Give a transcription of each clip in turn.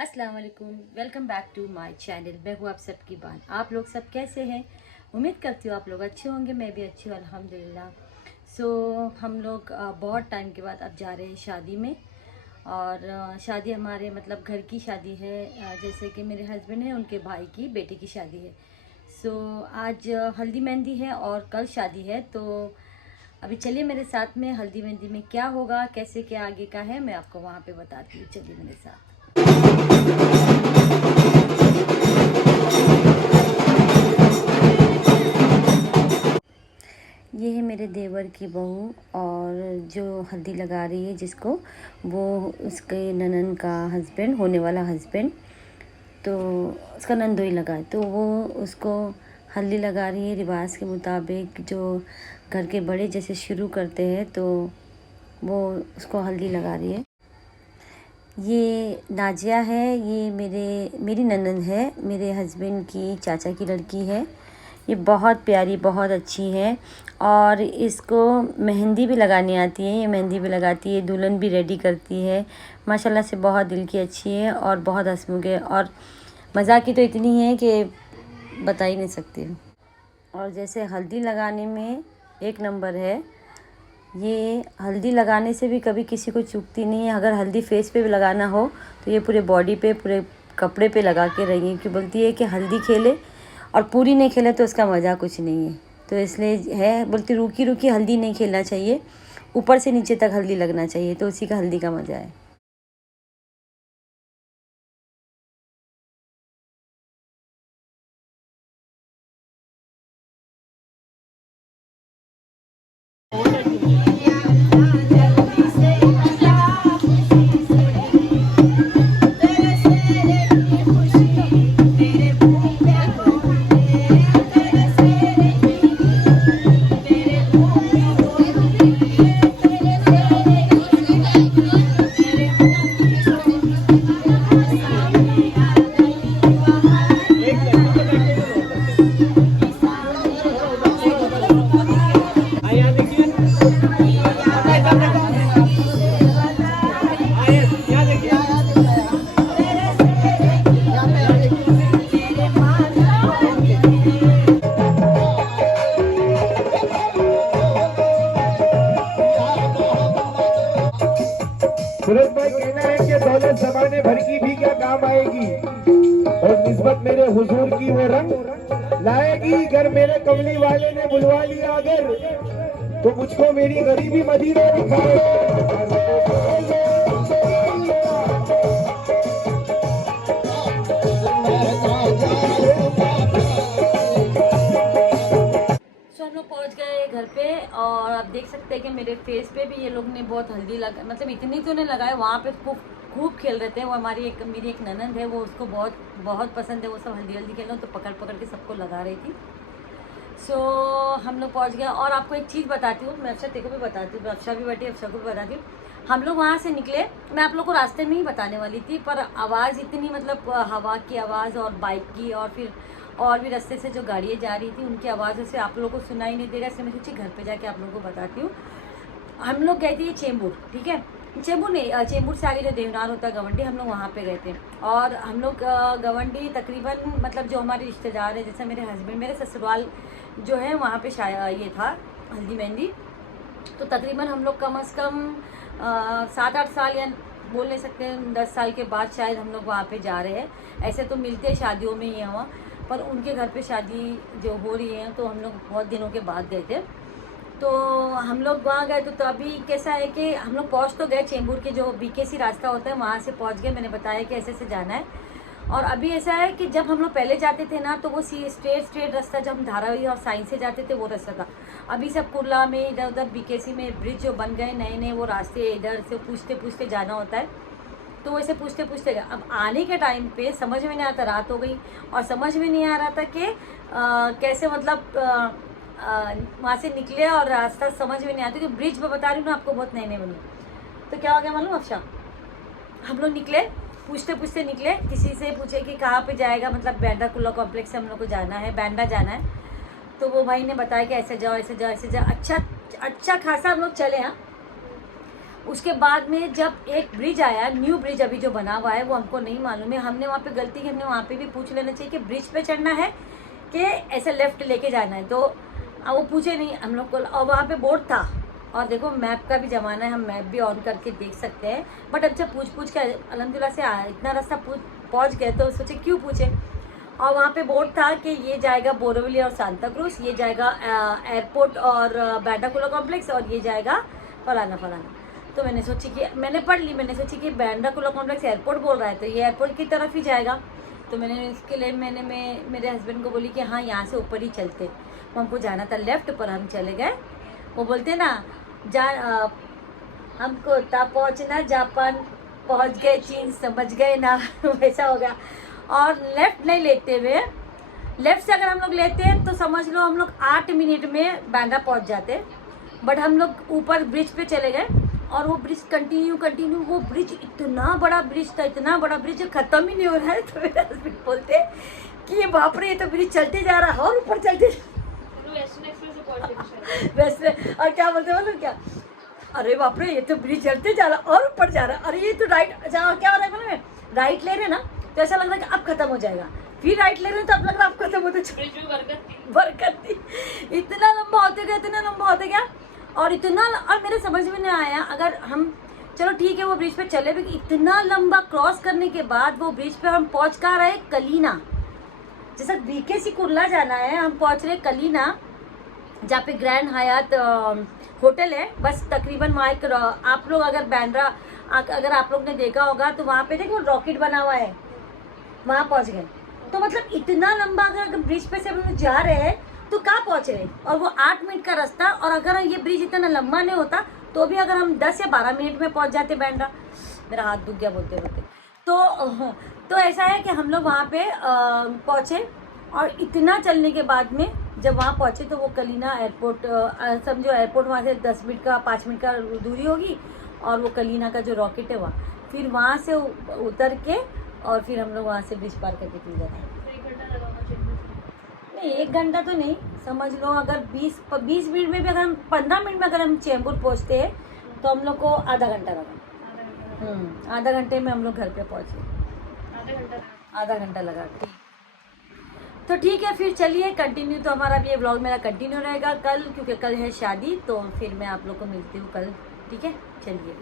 अस्सलाम वालेकुम, welcome back to my channel. मैं हूँ आप सबकी बात। आप लोग सब कैसे हैं? उम्मीद करती हूँ आप लोग अच्छे होंगे। मैं भी अच्छी हूँ अल्हम्दुलिल्लाह। हम लोग बहुत टाइम के बाद अब जा रहे हैं शादी में। और शादी हमारे मतलब घर की शादी है। जैसे कि मेरे हस्बैंड है, उनके भाई की बेटी की शादी है। आज हल्दी मेहंदी है और कल शादी है। तो अभी चलिए मेरे साथ में, हल्दी मेहंदी में क्या होगा, कैसे क्या आगे का है, मैं आपको वहाँ पे बताती हूँ। चलिए मेरे साथ। ये है मेरे देवर की बहू, और जो हल्दी लगा रही है जिसको, वो उसके ननन का हस्बैंड, होने वाला हस्बैंड। तो उसका नंदोई लगा है, तो वो उसको हल्दी लगा रही है रिवाज के मुताबिक। जो घर के बड़े जैसे शुरू करते हैं, तो वो उसको हल्दी लगा रही है। ये नाजिया है, ये मेरी ननंद है, मेरे हस्बैंड की चाचा की लड़की है। ये बहुत प्यारी, बहुत अच्छी है, और इसको मेहंदी भी लगानी आती है। ये मेहंदी भी लगाती है, दुल्हन भी रेडी करती है। माशाल्लाह से बहुत दिल की अच्छी है और बहुत हंसमुख है, और मज़ाक की तो इतनी है कि बता ही नहीं सकती हूँ। और जैसे हल्दी लगाने में एक नंबर है। ये हल्दी लगाने से भी कभी किसी को चूकती नहीं है। अगर हल्दी फेस पे भी लगाना हो तो ये पूरे बॉडी पे, पूरे कपड़े पे लगा के रहेंगी, क्योंकि बोलती है कि हल्दी खेले और पूरी नहीं खेले तो उसका मज़ा कुछ नहीं है। तो इसलिए है, बोलती रूखी रूखी हल्दी नहीं खेलना चाहिए, ऊपर से नीचे तक हल्दी लगना चाहिए, तो उसी का हल्दी का मज़ा है। सूरज भाई कहना है कि दौलत जमाने भर की भी क्या काम आएगी, और निस्बत मेरे हुजूर की वो रंग लाएगी। घर मेरे कमली वाले ने बुलवा लिया अगर, तो मुझको मेरी गरीबी मदीना दिखाएगी। हम लोग पहुंच गए घर पे, और आप देख सकते हैं कि मेरे फेस पे भी ये लोग ने बहुत हल्दी लगा, मतलब इतनी तो नहीं लगाए, वहाँ पे खूब खूब खेल रहे थे। वो मेरी एक ननंद है, वो उसको बहुत बहुत पसंद है, वो सब हल्दी हल्दी खेलना, तो पकड़ पकड़ के सबको लगा रही थी। हम लोग पहुंच गए। और आपको एक चीज़ बताती हूँ, मैं अफशा तेको भी बताती हूँ, अफशा भी बैठी, अफशा को भी बताती हूँ। हम लोग वहाँ से निकले, मैं आप लोग को रास्ते में ही बताने वाली थी, पर आवाज़ इतनी, मतलब हवा की आवाज़ और बाइक की, और फिर और भी रास्ते से जो गाड़ियाँ जा रही थी उनकी आवाज़ से आप लोगों को सुनाई नहीं देगा, इसलिए मैं सोची घर पे जाके आप लोगों को बताती हूँ। हम लोग गए थे चेंबूर, ठीक है, चेंबूर नहीं, चेंबूर से आगे जो देवनार होता है गवंडी, हम लोग वहाँ पे गए थे। और हम लोग गवंडी तकरीबन, मतलब जो हमारे रिश्तेदार हैं, जैसे मेरे हस्बैंड, मेरे ससुराल जो है वहाँ पे शायद ये था हल्दी मेहंदी। तो तकरीबन हम लोग कम अज़ कम 7-8 साल, या बोल नहीं सकते 10 साल के बाद शायद हम लोग वहाँ पे जा रहे हैं। ऐसे तो मिलते हैं शादियों में ही हुआ, पर उनके घर पे शादी जो हो रही है, तो हम लोग बहुत दिनों के बाद गए थे। तो हम लोग वहाँ गए, तो अभी कैसा है कि हम लोग पहुँच तो गए, चेंबूर के जो बीकेसी रास्ता होता है वहाँ से पहुँच गए। मैंने बताया कि ऐसे जाना है। और अभी ऐसा है कि जब हम लोग पहले जाते थे ना, तो वो स्ट्रेट रास्ता, जब हम धारावी और साइंस से जाते थे वो रास्ता था। अभी सब कुर्ला में, इधर उधर बीकेसी में ब्रिज जो बन गए नए नए, वो रास्ते इधर से पूछते पूछते जाना होता है। तो वैसे पूछते पूछते गए। अब आने के टाइम पे समझ में नहीं आता, रात हो गई, और समझ में नहीं आ रहा था कि कैसे, मतलब वहाँ से निकले, और रास्ता समझ में नहीं आता, क्योंकि ब्रिज में बता रही हूँ ना आपको, बहुत नए नए बने। तो क्या हो गया मालूम अफशा, हम लोग निकले, पूछते पूछते निकले, किसी से पूछे कि कहाँ पे जाएगा, मतलब बैंड्रा कुल्ला कॉम्प्लेक्स से हम लोग को जाना है, बैंड्रा जाना है। तो वो भाई ने बताया कि ऐसे जाओ ऐसे जाओ ऐसे जाओ। अच्छा अच्छा खासा हम लोग चले। हाँ, उसके बाद में जब एक ब्रिज आया, न्यू ब्रिज अभी जो बना हुआ है, वो हमको नहीं मालूम है। हमने वहाँ पे गलती की, हमने वहाँ पे भी पूछ लेना चाहिए कि ब्रिज पे चढ़ना है कि ऐसे लेफ्ट लेके जाना है। तो वो पूछे नहीं हम लोग को, और वहाँ पे बोर्ड था। और देखो मैप का भी ज़माना है, हम मैप भी ऑन करके देख सकते हैं। बट अब जब पूछ के अल्हम्दुलिल्लाह से इतना रास्ता पहुँच गए तो सोचे क्यों पूछे। और वहाँ पे बोर्ड था कि ये जाएगा बोरोवली और सांता क्रूज, ये जाएगा एयरपोर्ट और बैंडाकुला कॉम्प्लेक्स, और ये जाएगा फलाना फलाना। तो मैंने सोची कि मैंने पढ़ ली, मैंने सोची कि बैंडाकुला कॉम्प्लेक्स एयरपोर्ट बोल रहा है तो ये एयरपोर्ट की तरफ ही जाएगा। तो मैंने इसके लिए मेरे हस्बैंड को बोली कि हाँ यहाँ से ऊपर ही चलते। हमको जाना था लेफ्ट, पर हम चले गए। वो बोलते ना हमको था पहुँचना जापान, पहुँच गए चीन, समझ गए ना वैसा हो गया। और लेफ्ट नहीं लेते हुए, लेफ्ट से अगर हम लोग लेते हैं तो समझ लो हम लोग 8 मिनट में बांद्रा पहुँच जाते। बट हम लोग ऊपर ब्रिज पे चले गए और वो ब्रिज कंटिन्यू, वो ब्रिज इतना बड़ा ब्रिज था, इतना बड़ा ब्रिज खत्म ही नहीं हो रहा है। तो मेरे हस्बैंड बोलते कि ये बाप रे, ये तो ब्रिज चलते जा रहा है और ऊपर चलते वैसे। और क्या बोलते मतलब क्या, अरे बाप रे ये तो ब्रिज चलते जा रहा और ऊपर जा रहा है, अरे ये तो राइट, अच्छा क्या हो रहा है मालूम, राइट ले रहे ना तो ऐसा लग रहा है कि अब खत्म हो जाएगा, फिर राइट ले रहे हैं तो अब लग रहा है अब खत्म होते, बरकत थी। इतना लंबा होते गया और इतना, और मेरे समझ में नहीं आया, अगर हम चलो ठीक है वो ब्रिज पे चले भी, इतना लंबा क्रॉस करने के बाद वो ब्रिज पे हम पहुंच कर रहे कलीना, जैसा बीके से कुर्ला जाना है, हम पहुंच रहे कलीना जहाँ पे ग्रैंड हयात होटल है। बस तकरीबन वहाँ एक, आप लोग अगर बांद्रा अगर आप लोग ने देखा होगा तो वहाँ पे देखो रॉकेट बना हुआ है, वहाँ पहुँच गए। तो मतलब इतना लंबा अगर ब्रिज पे से हम लोग जा रहे हैं तो कहाँ पहुँच रहे, और वो 8 मिनट का रास्ता, और अगर ये ब्रिज इतना लंबा नहीं होता तो भी अगर हम 10 या 12 मिनट में पहुँच जाते बांद्रा। मेरा हाथ दुख गया बोलते बोलते। तो ऐसा है कि हम लोग वहाँ पे पहुँचे, और इतना चलने के बाद में जब वहाँ पहुँचे तो वो कलीना एयरपोर्ट, समझो एयरपोर्ट वहाँ से 10 मिनट का 5 मिनट का दूरी होगी, और वो कलीना का जो रॉकेट है वहाँ, फिर वहाँ से उतर के और फिर हम लोग वहाँ से ब्रिज पार करके फिर जाते हैं। नहीं 1 घंटा तो नहीं, समझ लो अगर 20 मिनट में भी, अगर हम 15 मिनट में अगर हम चेंबूर पहुँचते हैं तो हम लोग को आधा घंटा लगा। आधा घंटे में हम लोग घर पे पहुँचे, आधा घंटा लगा। तो ठीक है, फिर चलिए कंटिन्यू, तो हमारा ये व्लॉग मेरा कंटिन्यू रहेगा कल, क्योंकि कल है शादी, तो फिर मैं आप लोग को मिलती हूँ कल, ठीक है। चलिए,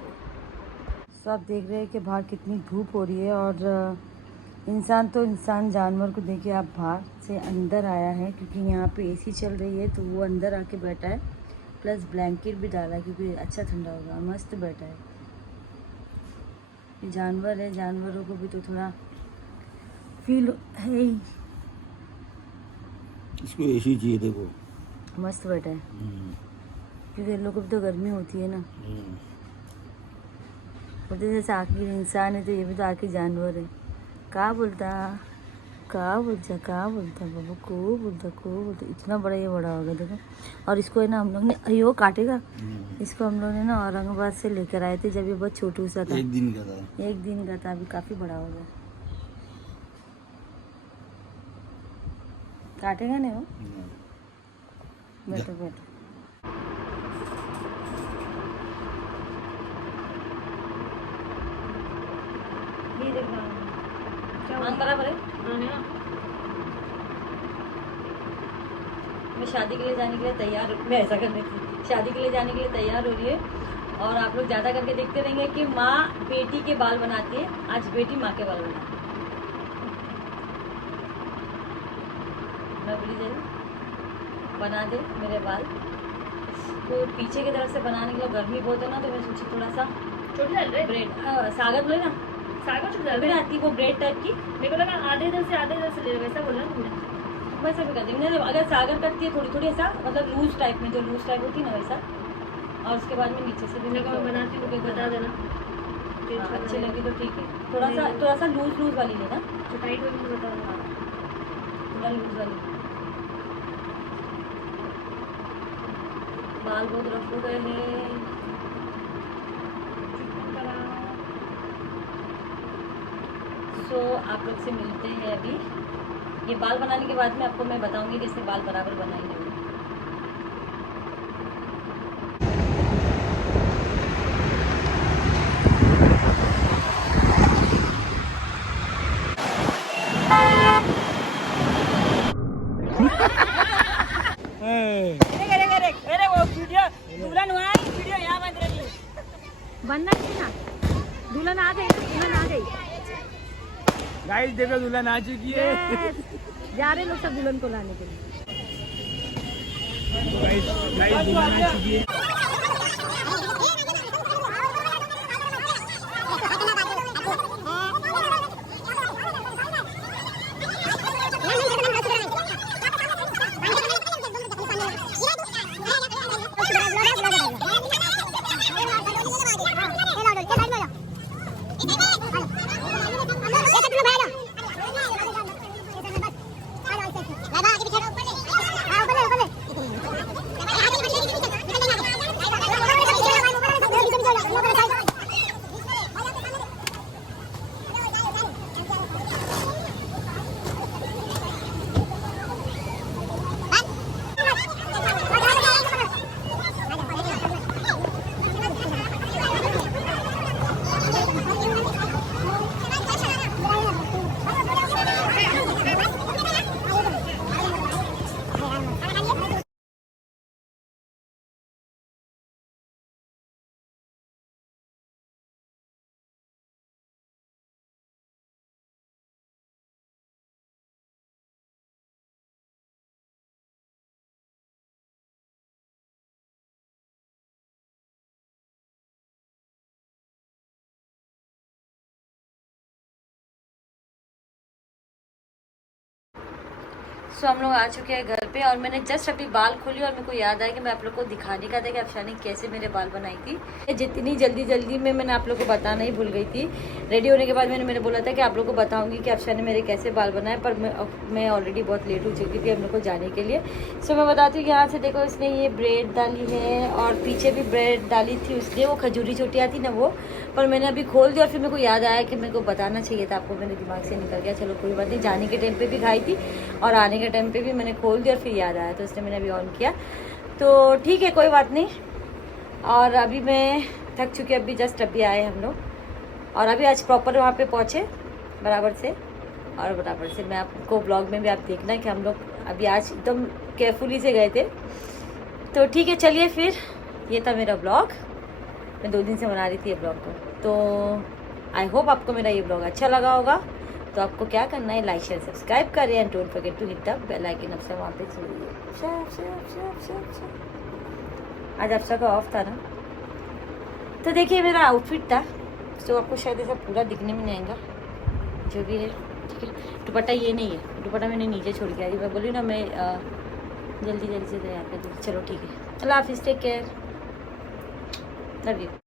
तो आप देख रहे हैं कि बाहर कितनी धूप हो रही है, और इंसान जानवर को देखिए आप बाहर से अंदर आया है, क्योंकि यहाँ पे एसी चल रही है तो वो अंदर आके बैठा है, प्लस ब्लैंकेट भी डाला है क्योंकि अच्छा ठंडा होगा, मस्त बैठा है। ये जानवर है, जानवरों को भी तो थोड़ा फील है ही। इसको एसी चाहिए, देखो मस्त बैठा है, क्योंकि इन लोगों को भी तो गर्मी होती है ना। बोलते जैसे आखिर इंसान है तो ये भी तो आखिर जानवर है। कहाँ बोलता बाबू, को बोलता, इतना बड़ा ये बड़ा होगा देखो। और इसको है ना हम लोग ने, अरे वो काटेगा, इसको हम लोग ने ना औरंगाबाद से लेकर आए थे जब ये बहुत छोटू सा था, 1 दिन का था, अभी काफ़ी बड़ा हो गया। काटेगा नहीं वो, बैठो। ये देखना बराबर है। मैं शादी के लिए जाने के लिए तैयार, मैं ऐसा करने की शादी के लिए जाने के लिए तैयार हो रही है, और आप लोग ज़्यादा करके देखते रहेंगे कि माँ बेटी के बाल बनाती है, आज बेटी माँ के बाल बनाती है। मैं बोली जाए बना दे मेरे बाल, तो पीछे की तरफ से बनाने के लिए गर्मी बहुत है ना, तो मैं सोची थोड़ा सा ब्रेड सागर बोले ना, सागर आती वो ब्रेड टाइप की, मेरे को लगा आधे इधर से ले, वैसा बोला तुमने, वैसा भी कर देंगे। अगर सागर करती है थोड़ी थोड़ी ऐसा, मतलब लूज टाइप में, जो लूज टाइप होती है ना वैसा, और उसके बाद में नीचे से भी मैं बनाती हूँ, बता देना। अच्छी लगी तो ठीक है, थोड़ा सा लूज वाली लेना, टाइट वाली तो बता देना, थोड़ा लूज वाली। बाल बहुत रफ हो गए हैं। सो आप लोग से मिलते हैं अभी, ये बाल बनाने के बाद में आपको मैं बताऊंगी कैसे बाल बराबर बनाएंगे। दुल्हन हुआ वीडियो यहाँ बंद रही बनना चाहिए ना। दुल्हन आ गई, दुल्हन आ गई। गाइस देखो दुल्हन आ चुकी है। जा रहे लोग सब दुल्हन को लाने के लिए। गाइस दुल्हन आ चुकी है। सो हम लोग आ चुके हैं घर पे और मैंने जस्ट अभी बाल खोली और मेरे को याद आया कि मैं आप लोग को दिखाने का था कि अफशानी कैसे मेरे बाल बनाई थी। जितनी जल्दी में मैंने आप लोग को बताना ही भूल गई थी। रेडी होने के बाद मैंने बोला था कि आप लोग को बताऊंगी कि अफशानी मेरे कैसे बाल बनाए, पर मैं ऑलरेडी बहुत लेट हो चुकी थी हम लोग को जाने के लिए। सो मैं बताती हूँ कि यहाँ से देखो इसने ये ब्रेड डाली है और पीछे भी ब्रेड डाली थी उसने, वो खजूरी चोटियाँ थी ना वो, पर मैंने अभी खोल दी और फिर मेरे को याद आया कि मेरे को बताना चाहिए था आपको, मेरे दिमाग से निकल गया। चलो कोई बात नहीं, जाने के टाइम पे भी खाई थी और आने के टाइम पे भी मैंने खोल दिया और फिर याद आया तो इसलिए मैंने अभी ऑन किया। तो ठीक है कोई बात नहीं। और अभी मैं थक चुकी, अभी जस्ट अभी आए हम लोग और अभी आज प्रॉपर वहाँ पे पहुँचे बराबर से। और बराबर से मैं आपको ब्लॉग में भी आप देखना कि हम लोग अभी आज एकदम केयरफुली से गए थे। तो ठीक है चलिए फिर, ये था मेरा ब्लॉग। मैं 2 दिन से बना रही थी ये ब्लॉग को, तो आई होप आपको मेरा ये ब्लॉग अच्छा लगा होगा। तो आपको क्या करना है, लाइक शेयर सब्सक्राइब करें and don't forget to hit the bell icon. अफसा वहाँ पे आज अफसा का ऑफ था ना। तो देखिए मेरा आउटफिट था, तो आपको शायद ऐसा पूरा दिखने में नहीं आएगा जो भी है, ठीक है। दुपट्टा ये नहीं है, दुपट्टा मैंने नीचे छोड़ के आई। मैं बोली ना मैं जल्दी से तैयार कर दूँ। चलो ठीक है, अल्लाह हाफिज़, टेक केयर, लव यू।